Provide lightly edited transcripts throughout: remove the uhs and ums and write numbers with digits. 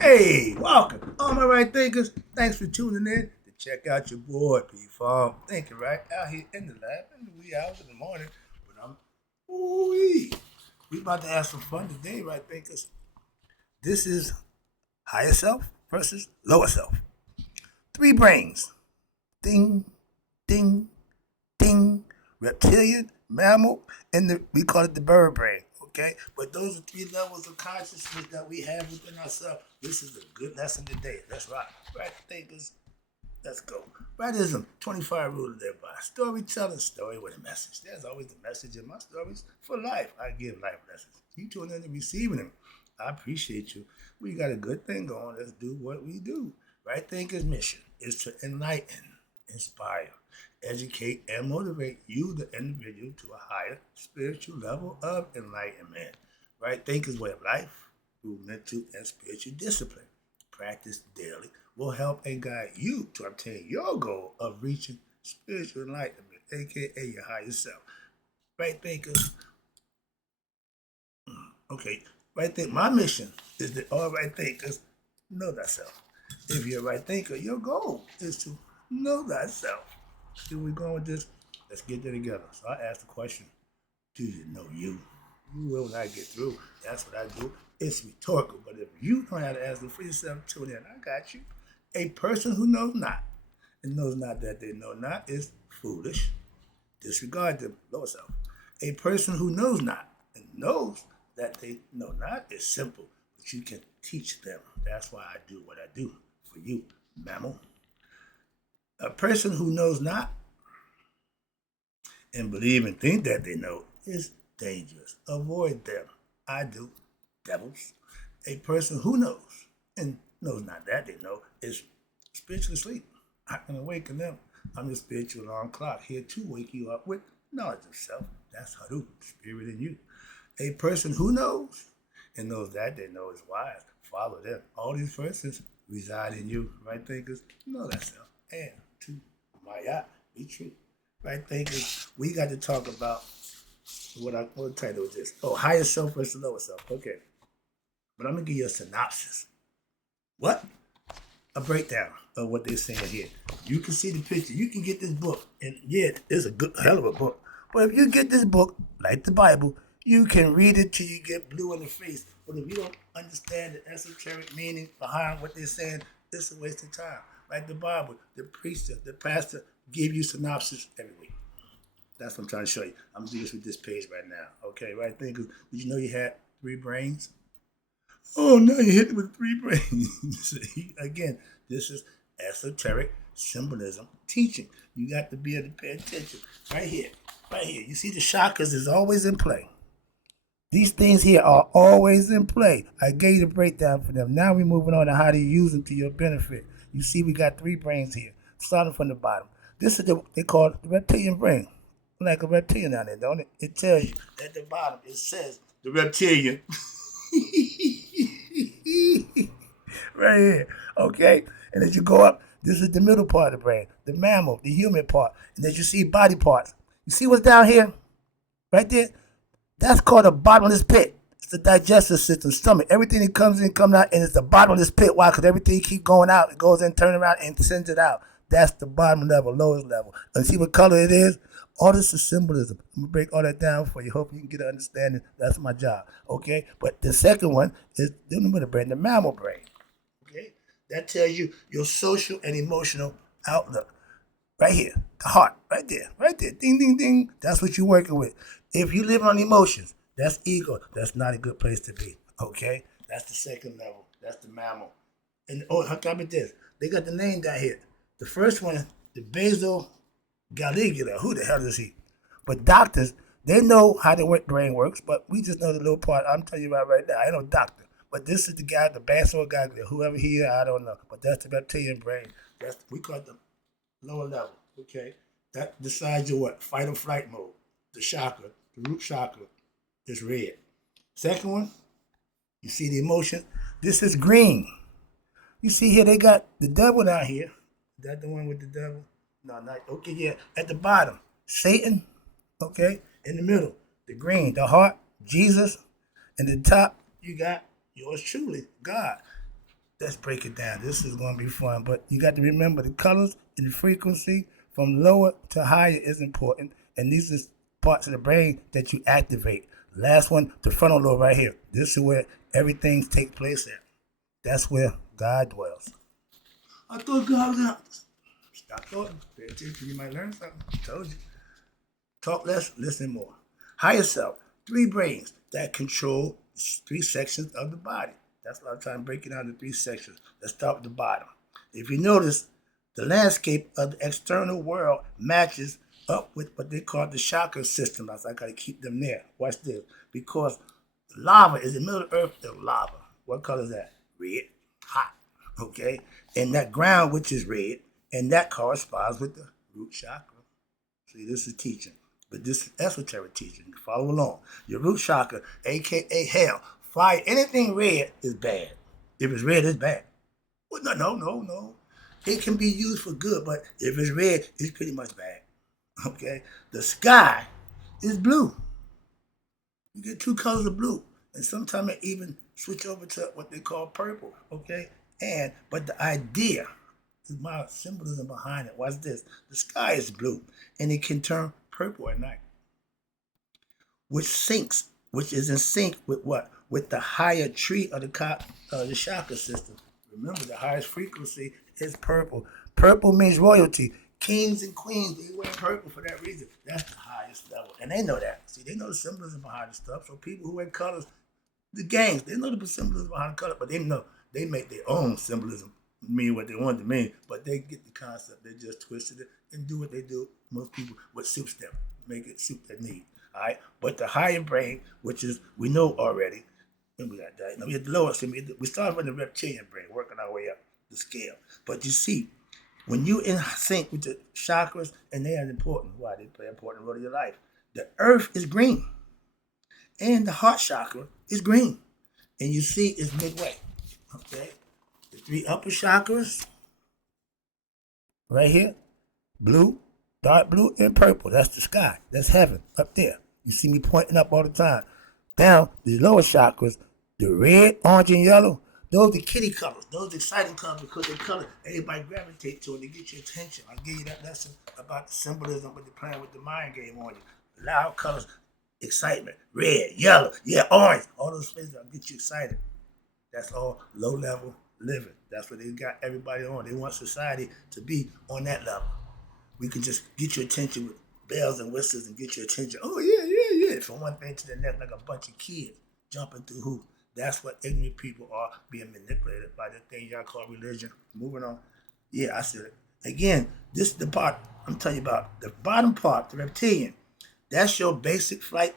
Hey, welcome. All my right thinkers, thanks for tuning in to check out your boy, P-Farm. Thinking right out here in the lab in the wee hours of the morning. But ooh-wee. We about to have some fun today, right thinkers. This is higher self versus lower self. Three brains. Ding, ding, ding. Reptilian, mammal, and we call it the bird brain. Okay, but those are three levels of consciousness that we have within ourselves. This is a good lesson today. Let's rock. Right thinkers, let's go. Rightism, 25 rule to live by. Storytelling, story with a message. There's always a message in my stories for life. I give life lessons. You tune in and receiving them. I appreciate you. We got a good thing going. Let's do what we do. Right thinkers' mission is to enlighten, inspire, educate, and motivate you, the individual, to a higher spiritual level of enlightenment. Right thinkers' way of life through mental and spiritual discipline. Practice daily will help and guide you to obtain your goal of reaching spiritual enlightenment, aka your higher self. Right thinkers, okay, right think my mission is that all right thinkers know thyself. If you're a right thinker, your goal is to know thyself. Here we going with this. Let's get there together. So I asked the question, do you know you? You will when I get through. That's what I do. It's rhetorical, but if you know how to answer for yourself, tune in. I got you. A person who knows not and knows not that they know not is foolish. Disregard the lower self. A person who knows not and knows that they know not is simple, but you can teach them. That's why I do what I do for you, mammal. A person who knows not and believe and think that they know is dangerous. Avoid them. I do. Devils. A person who knows and knows not that they know is spiritually asleep. I can awaken them. I'm the spiritual alarm clock here to wake you up with knowledge of self. That's Haru, spirit in you. A person who knows and knows that they know is wise. Follow them. All these persons reside in you. Right thinkers, know that self. And to Maya, be true. Right thinkers, we got to talk about what title is this? Oh, higher self versus lower self. Okay. But I'm gonna give you a synopsis. What? A breakdown of what they're saying here. You can see the picture. You can get this book, and yeah, it's a good hell of a book. But if you get this book, like the Bible, you can read it till you get blue in the face. But if you don't understand the esoteric meaning behind what they're saying, it's a waste of time. Like the Bible, the preacher, the pastor give you synopsis every week. That's what I'm trying to show you. I'm gonna do this with this page right now. Okay, right? Did you know you had three brains? Oh, now you hit it with three brains. Again, this is esoteric symbolism teaching. You got to be able to pay attention. Right here, right here. You see the chakras is always in play. These things here are always in play. I gave you the breakdown for them. Now we're moving on to how to use them to your benefit. You see we got three brains here, starting from the bottom. This is they call it the reptilian brain. Like a reptilian down there, don't it? It tells you at the bottom, it says the reptilian. Right here. Okay? And as you go up, this is the middle part of the brain, the mammal, the human part. And as you see body parts, you see what's down here? Right there? That's called a bottomless pit. It's the digestive system, stomach. Everything that comes in, comes out, and it's the bottomless pit. Why? Because everything keeps going out. It goes in, turn around, and sends it out. That's the bottom level, lowest level. And see what color it is? All this is symbolism. I'm going to break all that down for you. Hope you can get an understanding. That's my job. Okay? But the second one is the middle brain, the mammal brain. Okay? That tells you your social and emotional outlook. Right here, the heart, right there, right there. Ding, ding, ding. That's what you're working with. If you live on emotions, that's ego. That's not a good place to be. Okay? That's the second level. That's the mammal. And oh, how come it this? They got the name down here. The first one, the basal Galigula. Who the hell is he? But doctors, they know how the brain works, but we just know the little part I'm telling you about right now. I ain't no doctor. But this is the guy, the basal Galigula. Whoever he is, I don't know. But that's the reptilian brain. We call it the lower level. Okay? That decides your what? Fight or flight mode. The chakra, the root chakra, is red. Second one, you see the emotion? This is green. You see here, they got the devil down here. Is that the one with the devil? No, not. Okay, yeah. At the bottom, Satan. Okay. In the middle, the green, the heart, Jesus. And the top, you got yours truly, God. let's break it down. This is going to be fun, but you got to remember the colors and the frequency from lower to higher is important, and these are parts of the brain that you activate. Last one, the frontal lobe right here. This is where everything takes place at. That's where God dwells. I thought God was out. Stop talking. Pay attention. You might learn something. I told you. Talk less, listen more. Higher self, 3 brains that control 3 sections of the body. That's why I'm trying to break it down into 3 sections. Let's start with the bottom. If you notice, the landscape of the external world matches up with what they call the chakra system. I got to keep them there. Watch this. Because lava is in the middle of the earth, is lava. What color is that? Red. Hot. Okay? And that ground, which is red, and that corresponds with the root chakra. See, this is teaching. But this is esoteric teaching. Follow along. Your root chakra, a.k.a. hell, fire, anything red is bad. If it's red, it's bad. Well, no. It can be used for good, but if it's red, it's pretty much bad. Okay? The sky is blue. You get 2 colors of blue. And sometimes it even switch over to what they call purple. Okay? But the idea is my symbolism behind it. Watch this. The sky is blue, and it can turn purple at night. Which is in sync with what? With the higher tree of the chakra system. Remember, the highest frequency is purple. Purple means royalty. Kings and queens, they wear purple for that reason. That's the highest level. And they know that. See, they know the symbolism behind the stuff. So people who wear colors, the gangs, they know the symbolism behind the color, but they know they make their own symbolism mean what they want to mean. But they get the concept. They just twisted it and do what they do. Most people, what suits them. Make it suit their need. All right? But the higher brain, which is, we know already, and we got that. We had the lower, so we started with the reptilian brain, working our way up the scale. But you see, when you in sync with the chakras, and they are important, why? They play an important role in your life. The earth is green, and the heart chakra is green. And you see it's midway, okay? The 3 upper chakras, right here, blue, dark blue, and purple. That's the sky. That's heaven up there. You see me pointing up all the time. Down, the lower chakras, the red, orange, and yellow, those are kitty colors. Those are exciting colors because they color everybody gravitate to and they get your attention. I'll give you that lesson about the symbolism when you're playing with the mind game on you. Loud colors, excitement, red, yellow, orange. All those things will get you excited. That's all low-level living. That's what they got everybody on. They want society to be on that level. We can just get your attention with bells and whistles and get your attention. Oh, yeah. From one thing to the next, like a bunch of kids jumping through hoops. That's what ignorant people are, being manipulated by the thing y'all call religion. Moving on. Yeah, I said it. Again, this is the part I'm telling you about. The bottom part, the reptilian. That's your basic fight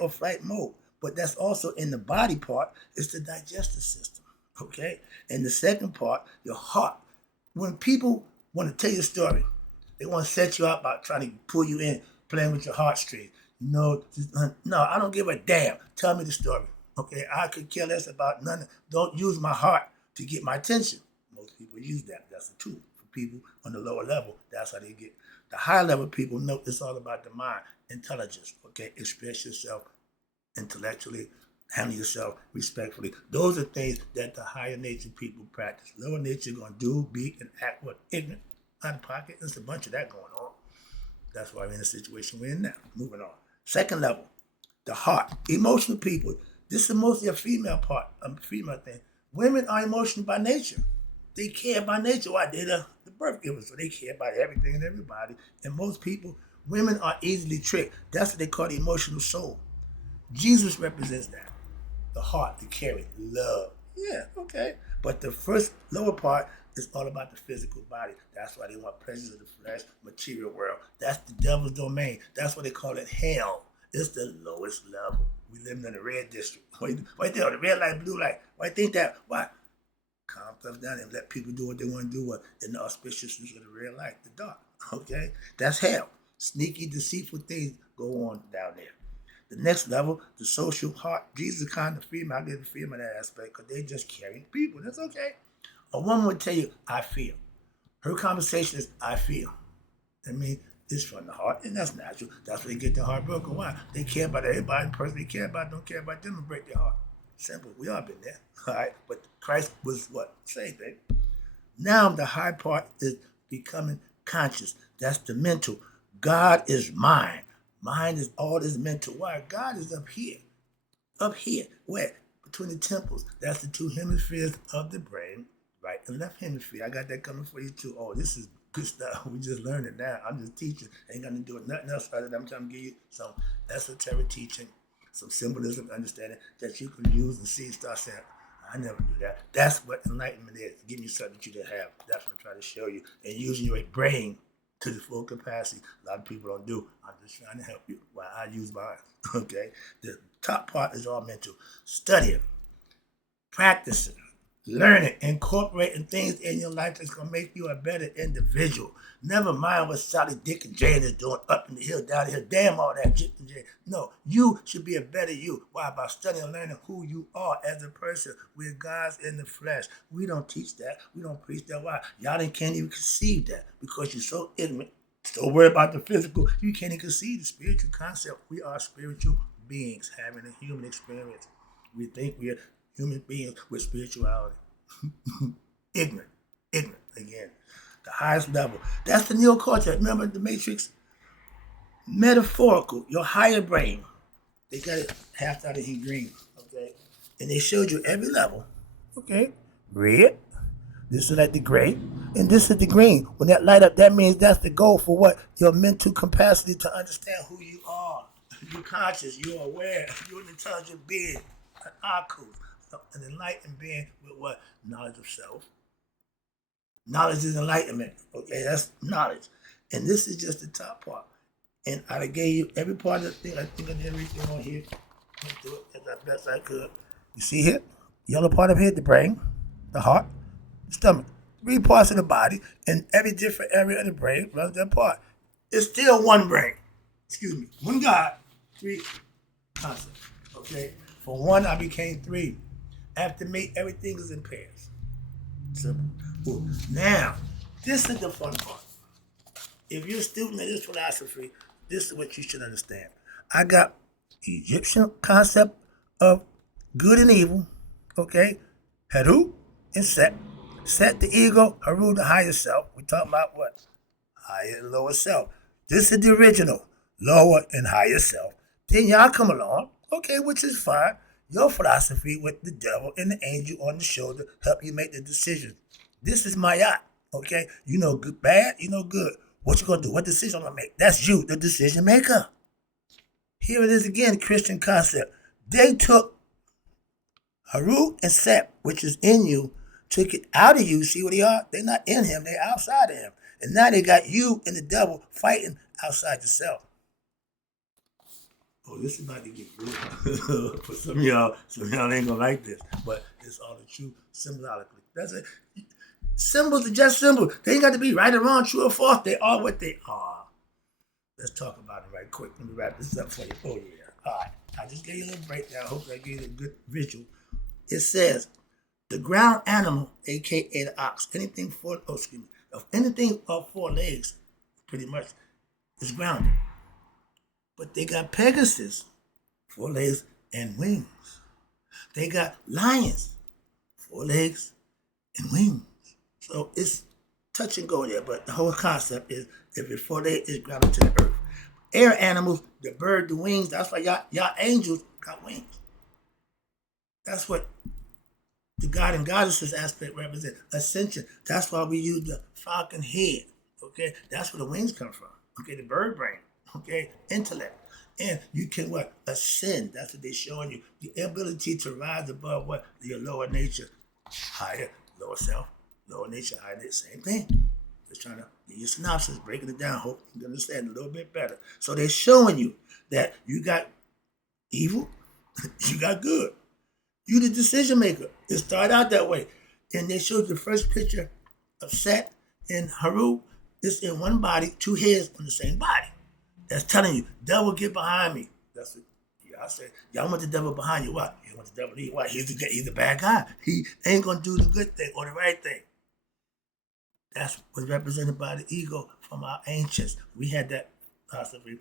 or flight mode. But that's also in the body part, it's the digestive system. Okay? And the second part, your heart. When people want to tell you a story, they want to set you up by trying to pull you in, playing with your heartstrings. No, I don't give a damn. Tell me the story. Okay, I could care less about nothing. Don't use my heart to get my attention. Most people use that. That's a tool for people on the lower level. That's how they get. The higher level people know it's all about the mind, intelligence. Okay, express yourself intellectually, handle yourself respectfully. Those are things that the higher nature people practice. Lower nature going to do, be, and act what? Ignorant, out of pocket. There's a bunch of that going on. That's why we're in the situation we're in now. Moving on. Second level, the heart. Emotional people. This is mostly a female part, a female thing. Women are emotional by nature. They care by nature. Why? They're the birth givers, so they care about everything and everybody. And most people, women are easily tricked. That's what they call the emotional soul. Jesus represents that. The heart, the caring, love. Yeah, okay. But the first lower part is all about the physical body. That's why they want pleasures of the flesh, material world. That's the devil's domain. That's why they call it hell. It's the lowest level. We live in the red district. Right there, the red light, blue light. Why think that? Why? Calm stuff down and let people do what they want to do in the auspiciousness of the red light, the dark. Okay? That's hell. Sneaky, deceitful things go on down there. The next level, the social heart. Jesus is kind of female. I get the female that aspect because they just caring people. That's okay. A woman would tell you, I feel. Her conversation is, I feel. I mean, it's from the heart, and that's natural. That's where they get their heart broken. Why? They care about everybody. The person they care about don't care about them and break their heart. Simple. We all been there. All right? But Christ was what? Same thing. Now the high part is becoming conscious. That's the mental. God is mind. Mind is all this mental. Why? God is up here. Up here. Where? Between the temples. That's the two hemispheres of the brain, right and left hemisphere. I got that coming for you too. Oh, this is good stuff. We just learned it now. I'm just teaching. Ain't gonna do it nothing else other than I'm trying to give you some esoteric teaching, some symbolism, understanding that you can use and see. Start saying, I never knew that. That's what enlightenment is. Give me something that you didn't have. That's what I'm trying to show you. And using your brain to the full capacity. A lot of people don't do. I'm just trying to help you while I use mine. Okay? The top part is all mental. Studying, practicing, learning, incorporating things in your life that's going to make you a better individual. Never mind what Sally, Dick, and Jane is doing up in the hill, down the hill. Damn all that Dick and Jane. No, you should be a better you. Why? By studying and learning who you are as a person. We're God's in the flesh. We don't teach that. We don't preach that. Why? Y'all can't even conceive that because you're so ignorant, so worried about the physical. You can't even conceive the spiritual concept. We are spiritual beings having a human experience. We think we are human beings with spirituality. Ignorant again. The highest level. That's the neocortex. Remember the Matrix? Metaphorical. Your higher brain. They got it half out of here green. Okay. And they showed you every level. Okay. Red. This is like the gray. And this is the green. When that light up, that means that's the goal for what? Your mental capacity to understand who you are. You're conscious. You're aware. You're an intelligent being. An aku. An enlightened being with what? Knowledge of self. Knowledge is enlightenment. Okay, that's knowledge. And this is just the top part. And I gave you every part of the thing. I think I did everything on here. Went through it as best I could. You see here? Yellow part of here, the brain, the heart, the stomach. 3 parts of the body, and every different area of the brain runs that part. It's still one brain. Excuse me. One God, 3 concepts. Okay? From 1, I became 3. After me, everything is in pairs. Simple. Well, now, this is the fun part. If you're a student of this philosophy, this is what you should understand. I got Egyptian concept of good and evil, okay? Heru and Set. Set the ego, Haru the higher self. We're talking about what? Higher and lower self. This is the original, lower and higher self. Then y'all come along, okay, which is fine. Your philosophy with the devil and the angel on the shoulder help you make the decision. This is my yacht, okay? You know good, bad, you know good. What you gonna do? What decision I'm gonna make? That's you, the decision maker. Here it is again, Christian concept. They took Haru and Set, which is in you, took it out of you. See what they are? They're not in him, they're outside of him. And now they got you and the devil fighting outside yourself. Oh, this is about to get good. For some of y'all ain't gonna like this, but it's all the truth symbolically. That's it. Symbols are just symbols. They ain't got to be right or wrong, true or false. They are what they are. Let's talk about it right quick. Let me wrap this up for you. Oh, yeah. All right. I just gave you a little breakdown. I hope I gave you a good visual. It says, the ground animal, a.k.a. the ox, anything of 4 legs, pretty much, is grounded. But they got Pegasus, 4 legs and wings. They got lions, 4 legs and wings. So it's touch and go there, but the whole concept is if it's 4 legs, it's grounded to the earth. Air animals, the bird, the wings, that's why y'all angels got wings. That's what the God and Goddesses aspect represents. Ascension. That's why we use the falcon head. Okay? That's where the wings come from. Okay, the bird brain. Okay, intellect. And you can what? Ascend. That's what they're showing you. The ability to rise above what? Your lower nature. Higher, lower self, lower nature, higher nature, same thing. Just trying to give you a synopsis, breaking it down. Hope you can understand a little bit better. So they're showing you that you got evil, you got good. You the decision maker. It started out that way. And they showed the first picture of Set and Haru. It's in one body, 2 heads on the same body. That's telling you, devil, get behind me. That's what y'all say. Y'all want the devil behind you. What? You want the devil to eat what? He's a bad guy. He ain't going to do the good thing or the right thing. That's what's represented by the ego from our ancients. We had that philosophy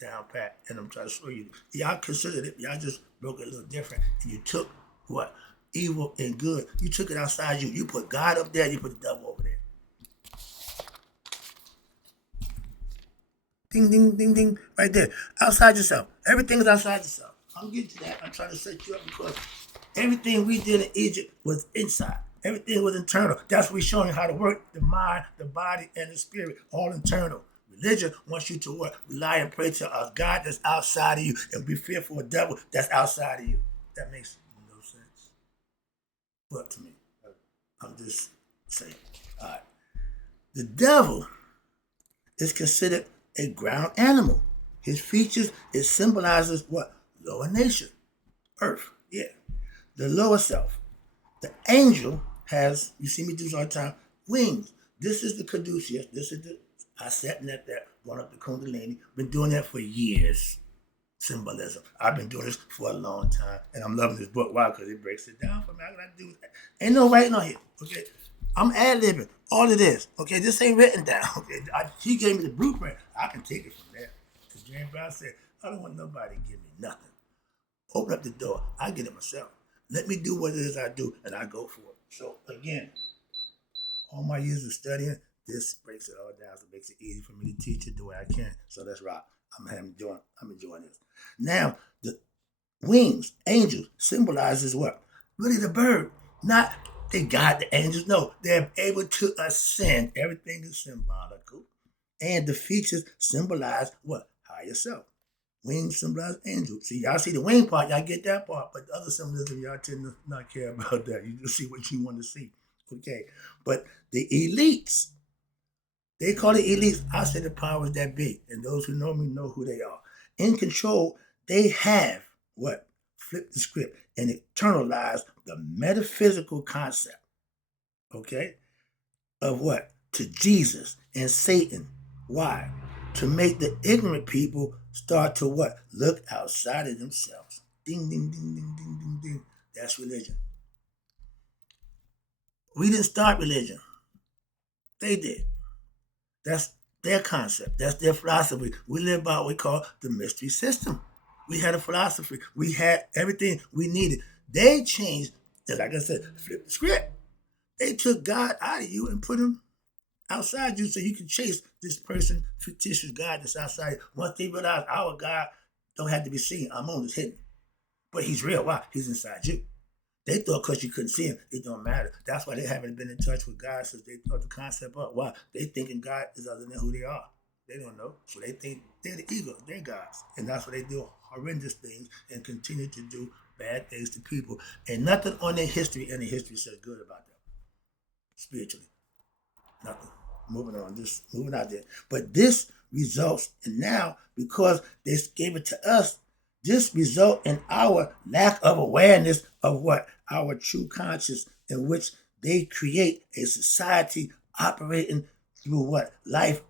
down pat, and I'm trying to show you. Y'all considered it. Y'all just broke it a little different. And you took what? evil and good. You took it outside you. You put God up there, you put the devil over there. Ding, ding, ding, ding, right there. Outside yourself. Everything is outside yourself. I'm getting to that. I'm trying to set you up because everything we did in Egypt was inside. Everything was internal. That's what we're showing you how to work the mind, the body, and the spirit, all internal. Religion wants you to what? Rely and pray to a God that's outside of you and be fearful of the devil that's outside of you. That makes no sense. But to me, I'm just saying. All right. The devil is considered a ground animal. His features, it symbolizes what? Lower nature. Earth. Yeah. The lower self. The angel has, you see me do this all the time, wings. This is the caduceus. This is the, I sat in that, going up the Kundalini. Been doing that for years. Symbolism. I've been doing this for a long time. And I'm loving this book. Why? Because it breaks it down for me. I gotta do that. Ain't no writing on here. Okay. I'm ad-libbing all of this. Okay. This ain't written down. Okay. He gave me the blueprint. I can take it from there. Because James Brown said, I don't want nobody to give me nothing. Open up the door. I get it myself. Let me do what it is I do, and I go for it. So, again, all my years of studying, this breaks it all down. So it makes it easy for me to teach it the way I can. So that's right. I'm enjoying this. Now, the wings, angels, symbolizes what? Really the bird. Not they guide the angels. No, they're able to ascend. Everything is symbolical. And the features symbolize what? Higher self. Wings symbolize angels. See, y'all see the wing part, y'all get that part, but the other symbolism, y'all tend to not care about that. You just see what you want to see. Okay. But the elites, they call it elites. I say the powers that be. And those who know me know who they are. In control, they have what? Flip the script and internalize the metaphysical concept. Okay? Of what? To Jesus and Satan. Why? To make the ignorant people start to what? Look outside of themselves. Ding, ding, ding, ding, ding, ding, ding. That's religion. We didn't start religion. They did. That's their concept. That's their philosophy. We live by what we call the mystery system. We had a philosophy. We had everything we needed. They changed, like I said, flip the script. They took God out of you and put him outside you so you can chase this person, fictitious God that's outside. Once they realize our God don't have to be seen, I'm on is hidden. But he's real. Why? He's inside you. They thought because you couldn't see him, it don't matter. That's why they haven't been in touch with God since they thought the concept up. Why? They thinking God is other than who they are. They don't know. So they think they're the ego. They're gods. And that's why they do horrendous things and continue to do bad things to people. And nothing on their history, and the history says good about them. Spiritually. Nothing. Moving on, just moving out there. But this results in now, because they gave it to us, this result in our lack of awareness of what? Our true conscious, in which they create a society operating through what? Life,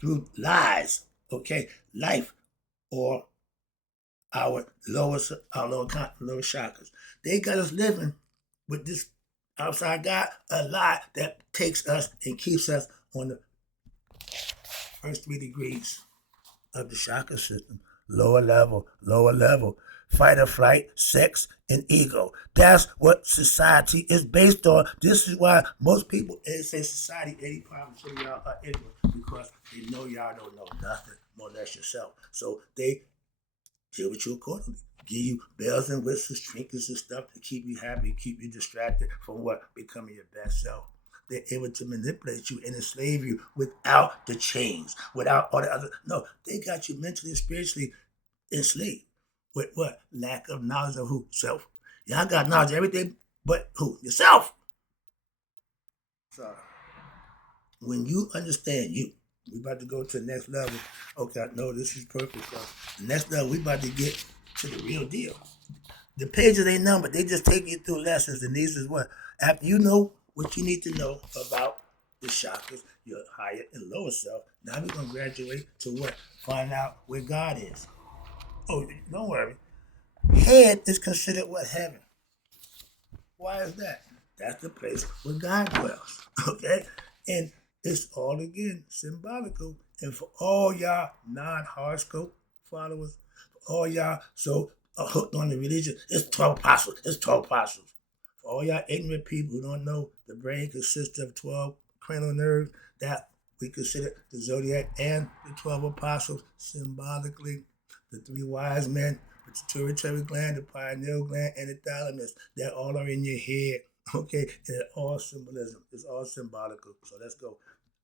through lies, okay? Life, or our lower chakras. They got us living with this outside God, a lie that takes us and keeps us on the first 3 degrees of the chakra system. Lower level. Fight or flight, sex, and ego. That's what society is based on. This is why most people say society, 85% of y'all are ignorant, because they know y'all don't know nothing, more or less yourself. So they deal with you accordingly. Give you bells and whistles, trinkets and stuff to keep you happy, keep you distracted from what? Becoming your best self. They're able to manipulate you and enslave you without the chains, without all the other. No, they got you mentally and spiritually enslaved. With what? Lack of knowledge of who? Self. Y'all got knowledge of everything but who? Yourself. So when you understand you, we about to go to the next level. Okay, I know this is perfect. So the next level, we about to get to the real deal. The pages ain't numbered. They just take you through lessons. And these is what? After you know what you need to know about the chakras, your higher and lower self, now we're going to graduate to what? Find out where God is. Oh, don't worry. Head is considered what? Heaven. Why is that? That's the place where God dwells. Okay? And it's all, again, symbolical. And for all y'all non-horoscope followers, for all y'all so hooked on the religion, it's 12 apostles. It's 12 apostles. For all y'all ignorant people who don't know, the brain consists of 12 cranial nerves that we consider the zodiac and the 12 apostles, symbolically the three wise men, the pituitary gland, the pineal gland, and the thalamus. They all are in your head. Okay, and it's all symbolism. It's all symbolical. So let's go.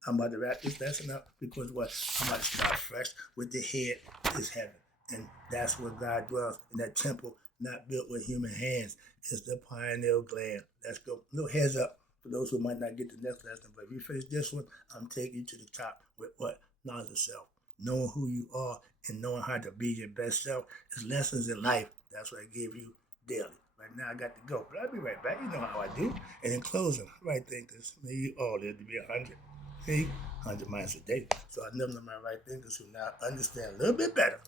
I'm about to wrap this lesson up because what? I'm about to start fresh with the head is heaven. And that's where God dwells in that temple not built with human hands. It's the pineal gland. Let's go. Little heads up for those who might not get the next lesson. But if you finish this one, I'm taking you to the top with what? Knowledge of self. Knowing who you are and knowing how to be your best self is lessons in life. That's what I give you daily. Right now I got to go, but I'll be right back. You know how I do. And in closing, right thinkers, may you all live to be 100. See, 100 miles a day. So I know my right thinkers who now understand a little bit better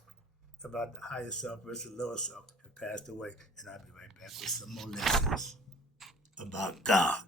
about the higher self versus lower self have passed away. And I'll be right back with some more lessons about God.